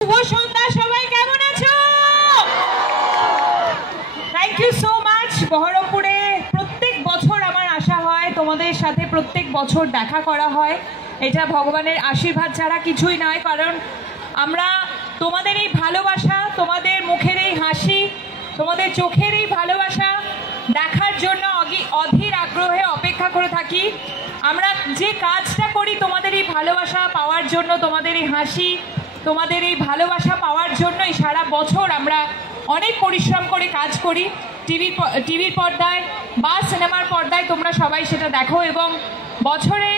শুভ সন্ধ্যা, সবাই কেমন আছো? Thank you so much. বহরমপুরে প্রত্যেক বছর আমার আসা হয়, তোমাদের সাথে প্রত্যেক বছর দেখা করা হয়। এটা ভগবানের আশীর্বাদ ছাড়া কিছুই নয়, কারণ আমরা তোমাদের এই ভালোবাসা, তোমাদের মুখের এই হাসি, তোমাদের চোখের এই ভালোবাসা দেখার জন্য অধীর আগ্রহে অপেক্ষা করে থাকি। আমরা যে কাজটা করি তোমাদের এই ভালোবাসা পাওয়ার জন্য, তোমাদের এই হাসি, তোমাদের এই ভালোবাসা পাওয়ার জন্যই সারা বছর আমরা অনেক পরিশ্রম করে কাজ করি। টিভির পর্দায় বা সিনেমার পর্দায় তোমরা সবাই সেটা দেখো, এবং বছরে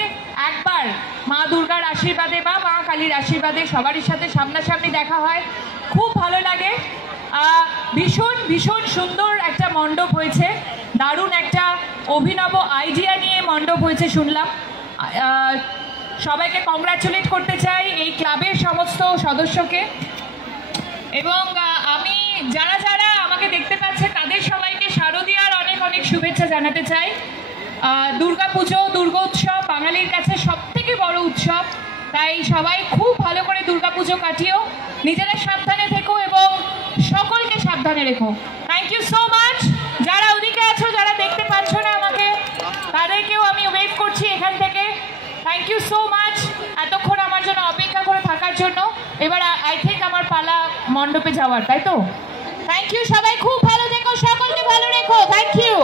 একবার মা দুর্গার আশীর্বাদে বা মা কালীর আশীর্বাদে সবারই সাথে সামনাসামনি দেখা হয়। খুব ভালো লাগে। ভীষণ ভীষণ সুন্দর একটা মণ্ডপ হয়েছে, দারুণ একটা অভিনব আইডিয়া নিয়ে মণ্ডপ হয়েছে শুনলাম। সবাইকে কংগ্রাচুলেট করতে চাই এই ক্লাবের সমস্ত সদস্যকে, এবং আমি যারা যারা আমাকে দেখতে পাচ্ছে তাদের সবাইকে শারদীয়ার অনেক অনেক শুভেচ্ছা জানাতে চাই। দুর্গাপুজো, দুর্গোৎসব বাঙালির কাছে সবথেকে বড় উৎসব, তাই সবাই খুব ভালো করে দুর্গাপুজো কাটিও, নিজেরা সাবধানে থেকো এবং সকলকে সাবধানে রেখো। Thank you so much. যারা ওদিকে আছো, যারা দেখতে পাচ্ছ না আমাকে, তাদেরকেও আমি ওয়েট করছি এখান থেকে। থ্যাংক ইউ সো মাচ এতক্ষণ আমার জন্য অপেক্ষা করে থাকার জন্য। এবার আই থিঙ্ক আমার পালা মণ্ডপে যাওয়ার, তাই তো? Thank you. সবাই খুব ভালো থেকো, সকলকে ভালো রেখো। Thank you.